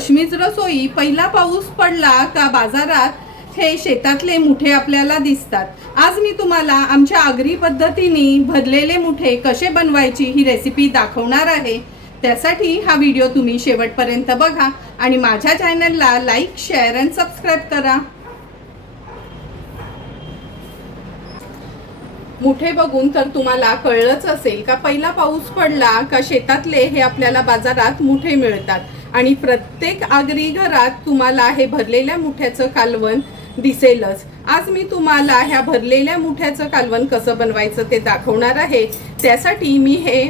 रश्मीज रसोई पहिला पाऊस पडला का बाजारात हे शेतातले मुठे आपल्याला दिसतात। आज मी तुम्हाला आमच्या आगरी पद्धतीने भरलेले मुठे कसे बनवायची ही रेसिपी दाखवणार आहे। त्यासाठी हा व्हिडिओ तुम्ही शेवटपर्यंत बघा आणि माझ्या चॅनलला लाईक, शेअर आणि सबस्क्राइब करा। मुठे बघून तर तुम्हाला कळलंच असेल का पहिला पाऊस पडला का शेतातले हे आपल्याला बाजारात मुठे मिळतात आणि प्रत्येक आगरी घरात तुम्हाला हे भरलेल्या मुठ्याचं कालवण दिसेलच। आज मी तुम्हाला ह्या भरलेल्या मुठ्याचं कालवण कसं बनवायचं ते दाखवणार आहे। त्यासाठी मी हे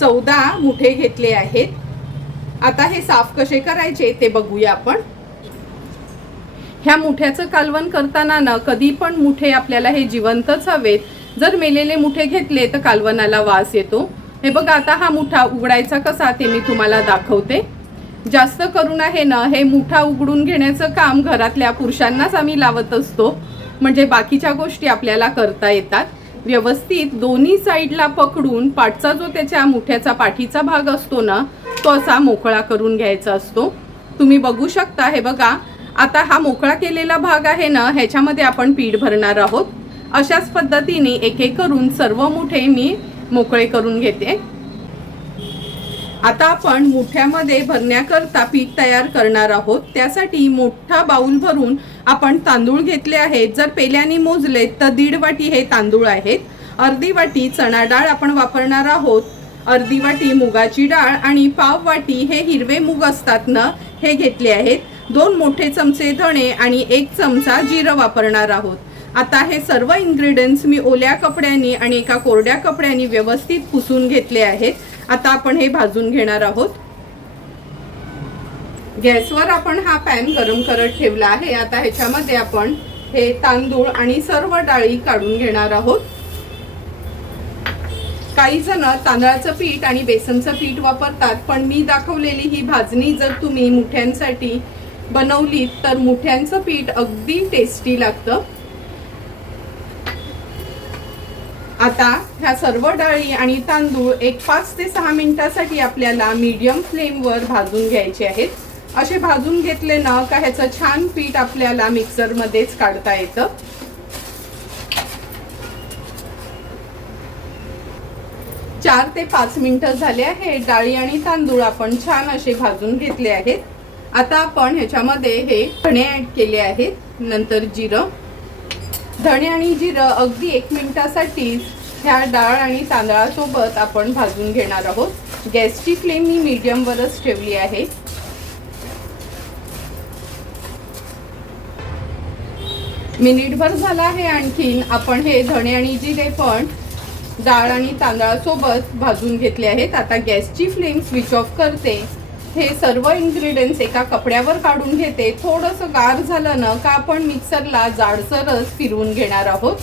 14 मुठे घेतले आहेत। आता हे साफ कसे करायचे ते बघूया आपण। ह्या मुठ्याचं कालवण करताना ना कधी पण मुठे आपल्याला हे जिवंतच हवेत। जर मेलेले मुठे घेतले तर कालवणाला वास येतो। हे बघा, आता हा मुठा उघडायचा कसा ते मी तुम्हाला दाखवते। जास्त करून आहे ना हे मुठा उघडून घेण्याचं काम घरातल्या पुरुषांनाच आम्ही लावत असतो, म्हणजे बाकीच्या गोष्टी आपल्याला करता येतात। व्यवस्थित दोन्ही साईडला पकडून पाठचा जो त्याच्या मुठ्याचा पाठीचा भाग असतो ना तो असा मोकळा करून घ्यायचा असतो। तुम्ही बघू शकता, हे बघा, आता हा मोकळा केलेला भाग आहे ना ह्याच्यामध्ये आपण पीठ भरणार आहोत। अशाच पद्धतीने एक एक करून सर्व मुठे मी मोकळे करून घेते। आता आपण मुठ्यामध्ये भरण्याकरता पीठ तयार करणार आहोत। त्यासाठी मोठा बाउल भरून आपण तांदूळ घेतले आहेत। जर पेल्याने मोजले तर 1.5 वाटी हे तांदूळ आहेत। अर्धी वाटी चणा डाळ आपण वापरणार आहोत, अर्धी वाटी मुगाची डाळ आणि पाव वाटी हे हिरवे मूग असतात ना हे घेतले आहेत। 2 मोठे चमचे धणे आणि 1 चमचा जिरं वापरणार आहोत। आता हे सर्व इन्ग्रेडियंट्स मी ओल्या कपड्यांनी आणि एका कोरड्या कपड्यांनी व्यवस्थित पुसून घेतले आहेत। आता आपण हे भाजून घेणार आहोत। गॅसवर आपण हा पॅन गरम करत ठेवला आहे। आता ह्याच्यामध्ये आपण हे तांदूळ आणि सर्व डाळी काढून घेणार आहोत। काही जण तांदळाचं पीठ आणि बेसनचं पीठ वापरतात, पण मी दाखवलेली ही भाजणी जर तुम्ही मुठ्यांसाठी बनवली तर मुठ्यांचं पीठ अगदी टेस्टी लागतं। आता ह्या सर्व डाळी आणि तांदूळ एक 5 ते 6 मिनिटांसाठी आपल्याला मीडियम फ्लेमवर भाजून घ्यायचे आहेत। असे भाजून घेतले ना का ह्याचं छान पीठ आपल्याला मिक्सरमध्येच काढता येतं। चार ते 5 मिनिटं झाले आहे। डाळी आणि तांदूळ आपण छान असे भाजून घेतले आहेत। आता आपण ह्याच्यामध्ये हे धणे ऍड केले आहेत, नंतर जिरं। धणे आणि जिरं अगदी 1 मिनिटासाठी ह्या डाळ आणि तांदळासोबत आपण भाजून घेणार आहोत। गॅसची फ्लेम मी मीडियमवरच ठेवली आहे। मिनिटभर झाला आहे। आणखीन आपण हे धणे आणि जिरे पण डाळ आणि तांदळासोबत भाजून घेतले आहेत। आता गॅसची फ्लेम स्विच ऑफ करते। हे सर्व इन्ग्रेडियंट्स एका कपड्यावर काढून घेते। थोडंसं गार झालं ना का आपण मिक्सरला जाडसरच फिरवून घेणार आहोत।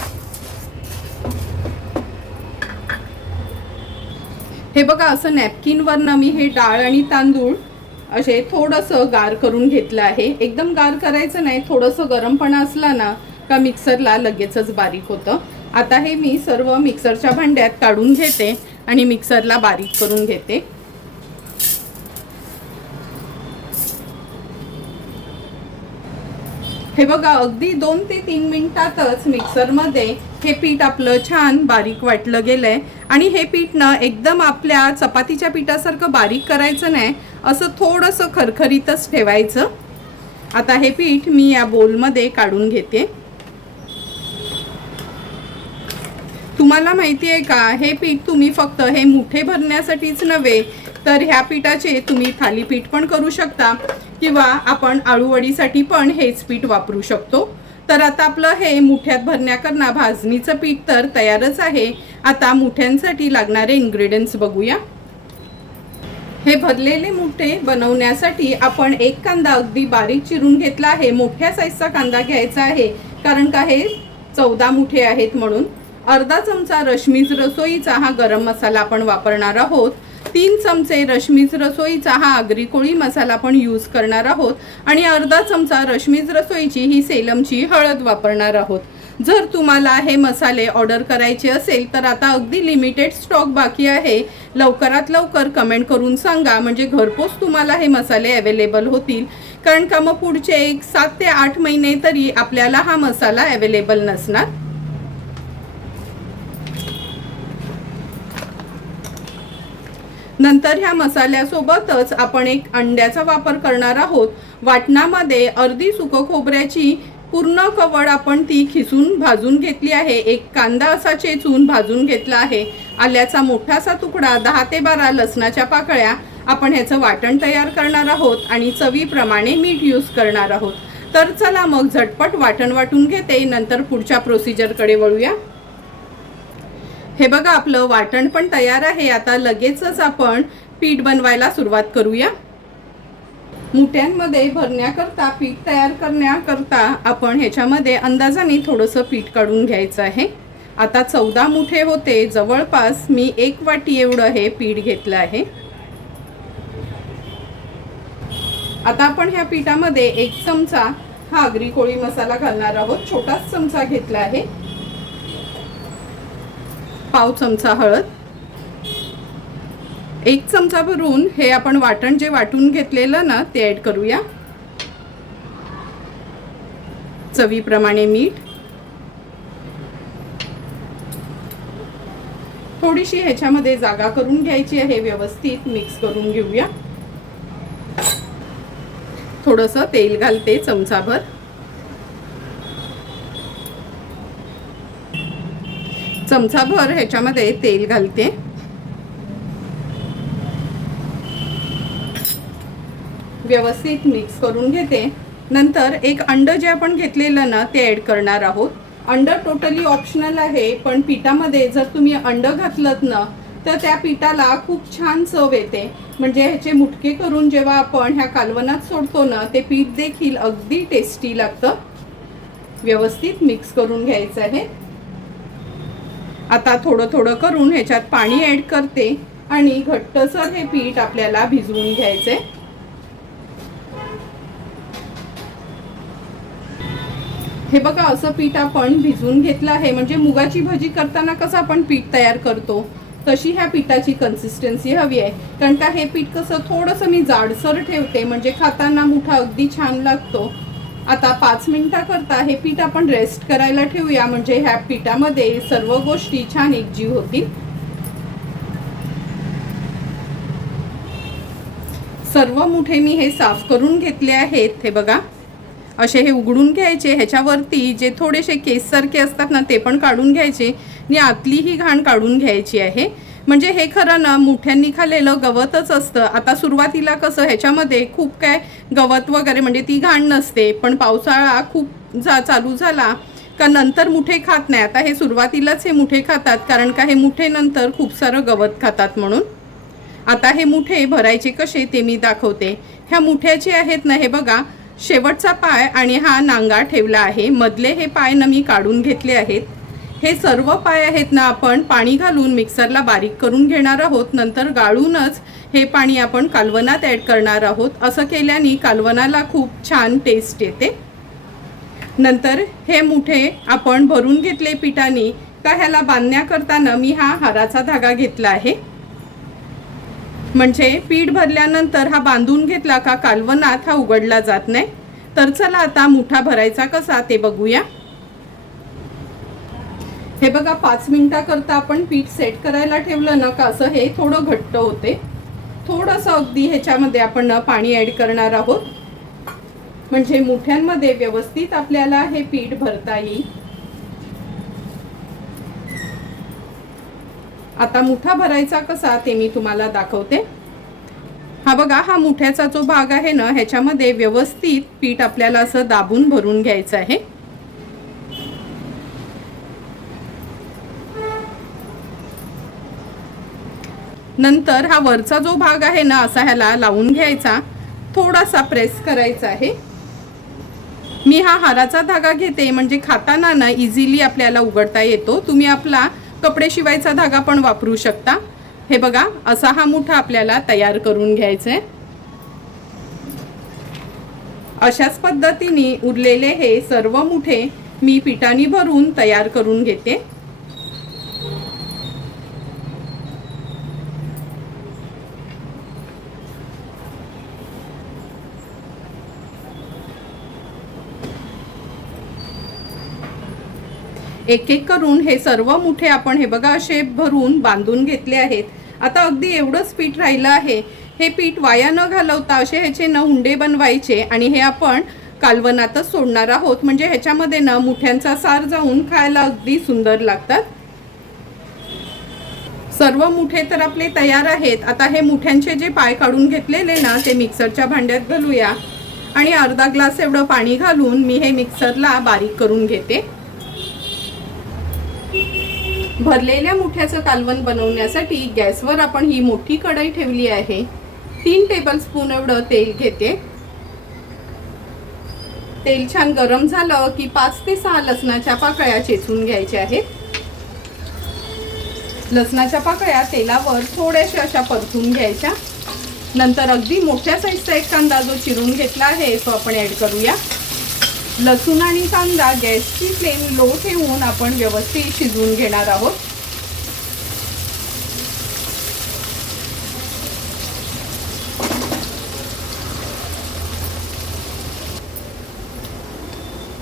हे बघा, असं नॅपकिनवरनं मी हे डाळ आणि तांदूळ असे थोडंसं गार करून घेतलं आहे। एकदम गार करायचं नाही, थोडंसं गरमपणा असला ना का मिक्सरला लगेचच बारीक होतं। आता हे मी सर्व मिक्सरच्या भांड्यात काढून घेते आणि मिक्सरला बारीक करून घेते। हे बघा, अगदी 2 ते 3 मिनिटातच मिक्सरमध्ये हे पीठ आपलं छान बारीक वाटलं गेलंय। आणि हे पीठ ना एकदम आपल्या चपातीच्या पिठासारखं बारीक करायचं नाही, असं थोडंसं खरखरीतच ठेवायचं। आता हे पीठ मी या बोलमध्ये काढून घेते। तुम्हाला माहिती आहे का, हे पीठ तुम्ही फक्त हे मुठे भरण्यासाठीच नव्हे तर ह्या पिठाचे तुम्ही थालीपीठ पण करू शकता किंवा आपण आळूवडीसाठी पण हेच पीठ वापरू शकतो। तर आता आपलं हे मुठ्यात भरण्याकरता भाजणीचं पीठ तर तयारच आहे। आता मुठ्यांसाठी लागणारे इन्ग्रेडियंट्स बघूया। हे भरलेले मुठे बनवण्यासाठी आपण 1 कांदा अगदी बारीक चिरून घेतला आहे। मोठ्या साईजचा कांदा घ्यायचा आहे, कारण का हे 14 मुठे आहेत म्हणून। अर्धा चमचा रश्मीज रसोईचा हा गरम मसाला आपण वापरणार आहोत। 3 चमचे रश्मीज रसोईचा हा आगरी कोळी मसाला आपण यूज करणार आहोत आणि अर्धा चमचा रश्मीज रसोईची ही सेलमची हळद वापरणार आहोत। जर तुम्हाला हे मसाले ऑर्डर करायचे असेल तर आता अगदी लिमिटेड स्टॉक बाकी आहे. लवकरात लवकर कमेंट करून सांगा, म्हणजे घरपोच तुम्हाला हे मसाले अवेलेबल होतील. कारण का मग पुढचे 7 ते 8 महिने तरी आपल्याला हा मसाला अवेलेबल नसणार. नंतर ह्या मसाल्यासोबतच आपण एक अंड्याचा वापर करणार आहोत. वाटणामध्ये अर्धी सुकं खोबऱ्याची पूर्ण कवड आपण ती खिसून भाजून घेतली आहे. एक कांदा असा चेचून भाजून घेतला आहे. आल्याचा मोठासा तुकडा, 10 ते 12 लसणाच्या पाकळ्या. आपण ह्याचं वाटण तयार करणार आहोत आणि चवीप्रमाणे मीठ यूज करणार आहोत. तर चला मग झटपट वाटण वाटून घेते, नंतर पुढच्या प्रोसिजरकडे वळूया. हे बघा, आपलं वाटण पण तयार आहे. आता लगेचच आपण पीठ बनवायला सुरुवात करूया. मुठ्यांमध्ये भरण्याकरता, पीठ तयार करण्याकरता आपण ह्याच्यामध्ये अंदाजाने थोडंसं पीठ काढून घ्यायचं आहे. आता 14 मुठे होते, जवळपास मी 1 वाटी एवढं हे पीठ घेतलं आहे. आता आपण ह्या पिठामध्ये 1 चमचा हा आगरी कोळी मसाला घालणार आहोत. छोटाच चमचा घेतला आहे. पाव चमचा हळद, 1 चमचा भरून हे आपण वाटण जे वाटून घेतलेलं ना ते ऍड करूया. चवीप्रमाणे मीठ, थोडीशी ह्याच्यामध्ये जागा करून घ्यायची आहे, व्यवस्थित मिक्स करून घेऊया. थोडंसं तेल घालते चमचाभर. चमचाभर ह्याच्यामध्ये तेल घालते. व्यवस्थित मिक्स करून घेते. नंतर एक अंड जे आपण घेतलेलं ना ते ऍड करणार आहोत. अंड टोटली ऑप्शनल आहे, पण पिठामध्ये जर तुम्ही अंड घातलत ना तर त्या पिठाला खूप छान चव येते. म्हणजे ह्याचे मुटके करून जेव्हा आपण ह्या कालवणात सोडतो ना ते पीठ देखील अगदी टेस्टी लागतं. व्यवस्थित मिक्स करून घ्यायचं आहे. आता थोडं थोडं करून ह्याच्यात पाणी ऍड करते आणि घट्टसर हे पीठ आपल्याला भिजवून घ्यायचंय. हे बघा, असं पीठ आपण भिजवून घेतलं आहे. म्हणजे मुगाची भजी करताना कसं आपण पीठ तयार करतो तशी ह्या पिठाची कन्सिस्टन्सी हवी आहे. कारण का हे पीठ कसं थोडंसं मी जाडसर ठेवते, म्हणजे खाताना मुठा अगदी छान लागतो. आता 5 मिनिटाकरता हे पीठ आपण रेस्ट करायला ठेवूया, म्हणजे ह्या पिठामध्ये सर्व गोष्टी छान एकजीव होतील. सर्व मुठे मी हे साफ करून घेतले आहेत. हे बघा, असे हे उघडून घ्यायचे. ह्याच्यावरती जे थोडेसे केससारखे असतात ना ते पण काढून घ्यायचे आणि आतली ही घाण काढून घ्यायची आहे. म्हणजे हे खरं ना मुठ्यांनी खाल्लेलं गवतच असतं. आता सुरुवातीला कसं ह्याच्यामध्ये खूप काय गवत वगैरे म्हणजे ती घाण नसते, पण पावसाळा खूप चालू झाला का नंतर मुठे खात नाही. आता हे सुरुवातीलाच हे मुठे खातात, कारण का हे मुठे नंतर खूप सारं गवत खातात म्हणून. आता हे मुठे भरायचे कसे ते मी दाखवते. ह्या मुठ्याचे आहेत ना, हे बघा, शेवटचा पाय आणि हा नांगा ठेवला आहे. मधले हे पाय ना मी काढून घेतले आहेत. हे सर्व पाय आहेत ना आपण पाणी घालून मिक्सरला बारीक करून घेणार आहोत. नंतर गाळूनच हे पाणी आपण कालवणात ॲड करणार आहोत. असं केल्याने कालवणाला खूप छान टेस्ट येते. नंतर हे मुठे आपण भरून घेतले पिठाने. का ह्याला बांधण्याकरता मी हा हाराचा धागा घेतला आहे. म्हणजे पीठ भरल्यानंतर हा बांधून घेतला का कालवणात हा उघडला जात नाही. तर चला आता मुठा भरायचा कसा ते बघूया. हे बघा, 5 मिनिटाकरता आपण पीठ सेट करायला ठेवलं ना का असं हे थोडं घट्ट होते. थोडंसं अगदी ह्याच्यामध्ये आपण पाणी ॲड करणार आहोत, म्हणजे मुठ्यांमध्ये व्यवस्थित आपल्याला हे पीठ भरता येईल. आता मुठा भरायचा कसा ते मी तुम्हाला दाखवते. हा बघा, हा मुठ्याचा जो भाग आहे ना ह्याच्यामध्ये व्यवस्थित पीठ आपल्याला असं दाबून भरून घ्यायचं आहे. नंतर हा वरचा जो भाग आहे ना असा ह्याला लावून घ्यायचा, थोडासा प्रेस करायचा आहे. मी हा हाराचा धागा घेते, म्हणजे खाताना ना इझिली आपल्याला उघडता येतो. तुम्ही आपला कपडे शिवायचा धागा पण वापरू शकता. हे बघा, असा हा मुठा आपल्याला तयार करून घ्यायचा आहे. अशाच पद्धतीने उरलेले हे सर्व मुठे मी पिठाने भरून तयार करून घेते। एक एक करून हे सर्व मुठे आपण हे बघा असे भरून बांधून घेतले आहेत। आता अगदी एवढंच पीठ राहिलं आहे। हे पीठ वाया न घालवता असे ह्याचे न हुंडे बनवायचे आणि हे आपण कालवनातच सोडणार आहोत, म्हणजे ह्याच्यामध्ये न मुठ्यांचा सार जाऊन खायला अगदी सुंदर लागतात। सर्व मुठे तर आपले तयार आहेत। आता हे मुठ्यांचे जे पाय काढून घेतलेले ना ते मिक्सरच्या भांड्यात घालूया आणि अर्धा ग्लास एवढं पाणी घालून मी हे मिक्सरला बारीक करून घेते। भरलेल्या मुठ्याचं कालवण बनवण्यासाठी गॅसवर आपण ही मोठी कढई ठेवली आहे। 3 टेबलस्पून एवढं तेल घेते। तेल छान गरम झालं की 5 ते 6 लसणाच्या पाकळ्या चेचून घ्यायच्या आहेत। लसणाच्या पाकळ्या तेलावर थोड्याशा अशा परतून घ्यायच्या। नंतर अगदी मोठ्या साईजचा एक कांदा जो चिरून घेतला आहे तो आपण ऍड करूया। लसूण आणि कांदा गॅसची फ्लेम लो ठेवून आपण व्यवस्थित शिजवून घेणार आहोत।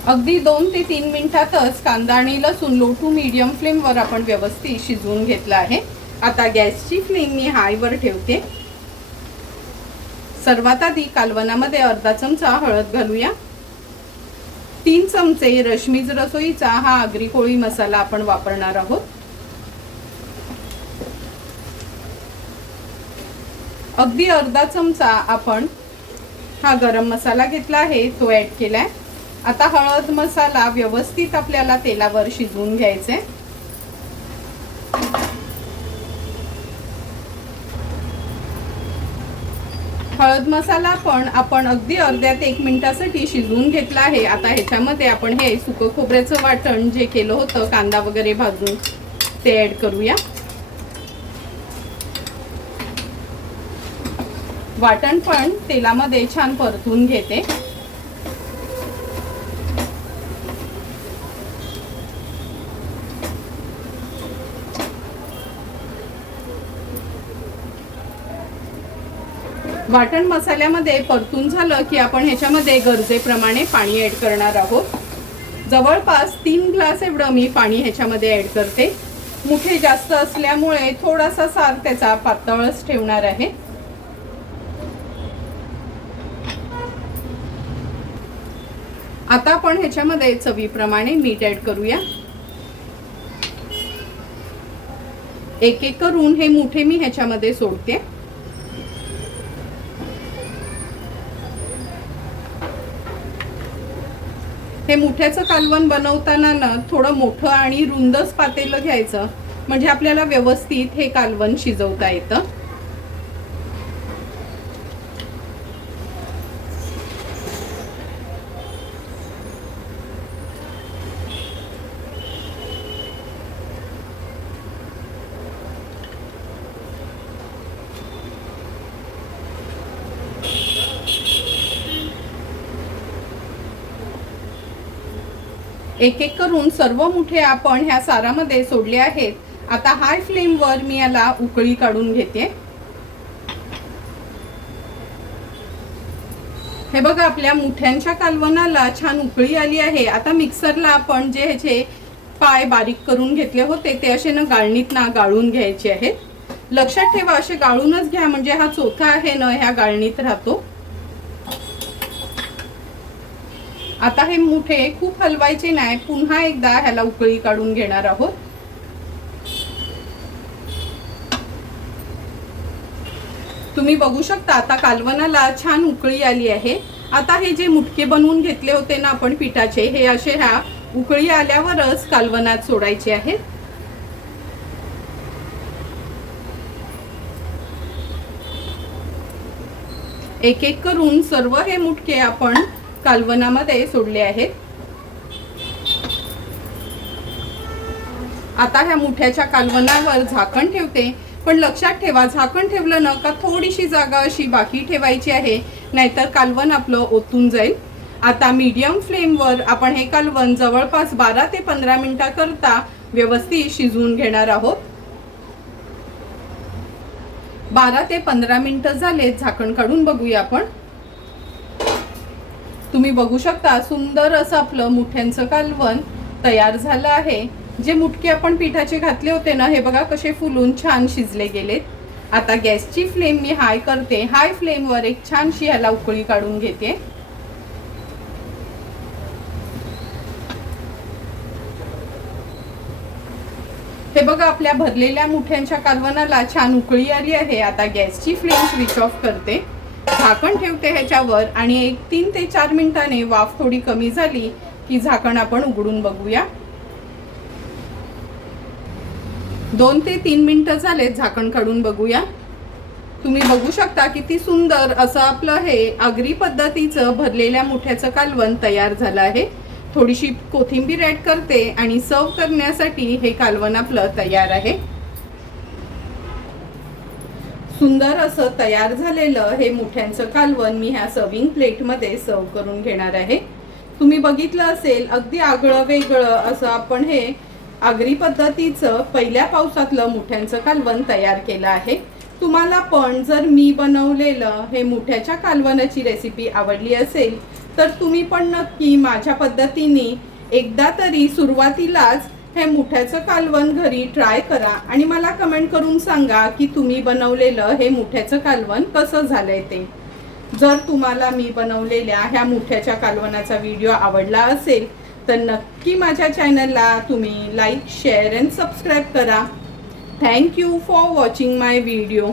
अगदी 2 ते 3 मिनिटातच कांदा आणि लसूण लो टू मीडियम फ्लेमवर आपण व्यवस्थित शिजवून घेतला आहे। आता गॅसची फ्लेम मी हायवर ठेवते। सर्वात आधी कालवणामध्ये अर्धा चमचा हळद घालूया। 3 चमचे रश्मीज रसोईचा हा आगरी कोळी मसाला आपण वापरणार आहोत। अगदी अर्धा चमचा आपण हा गरम मसाला घेतला आहे तो ऍड केलाय। आता हळद मसाला व्यवस्थित आपल्याला तेलावर शिजवून घ्यायचे। हळद मसाला पण आपण अगदी अर्ध्या ते 1 मिनिटासाठी शिजवून घेतला आहे। आता ह्याच्यामध्ये आपण हे सुकं खोबऱ्याचं वाटण जे केलं होतं कांदा वगैरे भाजून ते ऍड करूया। वाटण पण तेलामध्ये छान परतून घेते। वाटण मसाल्यामध्ये परतून झालं की आपण ह्याच्यामध्ये गरजेप्रमाणे पाणी ऍड करणार आहोत। जवळपास 3 ग्लास एवढं मी पाणी ह्याच्यामध्ये ऍड करते। मुठे जास्त असल्यामुळे थोडासा सार त्याचा पातळच ठेवणार आहे। आता आपण ह्याच्यामध्ये चवीप्रमाणे मीठ ऍड करूया। एक एक करून हे मुठे मी ह्याच्यामध्ये सोडते। हे मुठ्याचं कालवण बनवताना ना थोडं मोठं आणि रुंदच पातेलं घ्यायचं, म्हणजे आपल्याला व्यवस्थित हे कालवण शिजवता येतं। एक एक करून सर्व मुठे आपण ह्या सारामध्ये सोडले आहेत। आता हाय फ्लेमवर मी याला उकळी काढून घेते। हे बघा आपल्या मुठ्यांच्या कालवणाला छान उकळी आली आहे। आता मिक्सरला आपण जे ह्याचे पाय बारीक करून घेतले होते ते असे ना गाळणीत ना गाळून घ्यायचे आहेत। लक्षात ठेवा असे गाळूनच घ्या, म्हणजे हा चोथा आहे ना ह्या गाळणीत राहतो। आता हे मुठे खूप हलवायचे नाही, पुन्हा एकदा ह्याला उकळी काढून घेणार आहोत। तुम्ही बघू शकता आता कालवणाला छान उकळी आली आहे। आता हे जे मुटके बनवून घेतले होते ना आपण पिठाचे, हे असे ह्या उकळी आल्यावरच कालवणात सोडायचे आहेत। एक एक करून सर्व हे मुटके आपण कालवणामध्ये सोडले आहेत। आता ह्या मुठ्याच्या कालवणावर झाकण ठेवते, पण लक्षात ठेवा झाकण ठेवलं न का थोडीशी जागा अशी बाकी ठेवायची आहे, नाहीतर कालवण आपलं ओतून जाईल। आता मीडियम फ्लेमवर आपण हे कालवण जवळपास 12 ते 15 मिनिटाकरता व्यवस्थित शिजवून घेणार आहोत. 12 ते 15 मिनिटं झाले, झाकण काढून बघूया आपण. तुम्ही बघू शकता सुंदर असं आपलं मुठ्यांचं कालवण तयार झालं आहे. जे मुटके आपण पिठाचे घातले होते ना, हे बघा कसे फुलून छान शिजले गेलेत. आता गॅसची फ्लेम मी हाय करते. हाय फ्लेमवर एक छानशी ह्याला उकळी काढून घेते. हे बघा आपल्या भरलेल्या मुठ्यांच्या कालवणाला छान उकळी आली आहे. आता गॅसची फ्लेम स्विच ऑफ करते, झाकण ठेवते ह्याच्यावर आणि 3 ते 4 मिनिटांनी वाफ थोडी कमी झाली की झाकण आपण उघडून बघूया. 2 ते 3 मिनिटं झालेत, झाकण काढून बघूया. तुम्ही बघू शकता किती सुंदर असं आपलं हे आगरी पद्धतीचं भरलेल्या मुठ्याचं कालवण तयार झालं आहे. थोडीशी कोथिंबीर ऍड करते आणि सर्व करण्यासाठी हे कालवण आपलं तयार आहे. सुंदर असं तयार झालेलं हे मुठ्यांचं कालवण मी ह्या सर्विंग प्लेटमध्ये सर्व करून घेणार आहे. तुम्ही बघितलं असेल अगदी आगळं वेगळं असं आपण हे आगरी पद्धतीचं पहिल्या पावसातलं मुठ्यांचं कालवण तयार केलं आहे. तुम्हाला पण जर मी बनवलेलं हे मुठ्याच्या कालवणाची रेसिपी आवडली असेल तर तुम्ही पण नक्की माझ्या पद्धतीने एकदा तरी सुरुवातीलाच हे मुठ्याचं कालवण घरी ट्राय करा आणि मला कमेंट करून सांगा की तुम्ही बनवलेलं हे मुठ्याचं कालवण कसं झालंय ते. जर तुम्हाला मी बनवलेल्या ह्या मुठ्याच्या कालवणाचा व्हिडिओ आवडला असेल तर नक्की माझ्या चॅनलला तुम्ही लाईक, शेअर अँड सबस्क्राईब करा. Thank you for watching my video.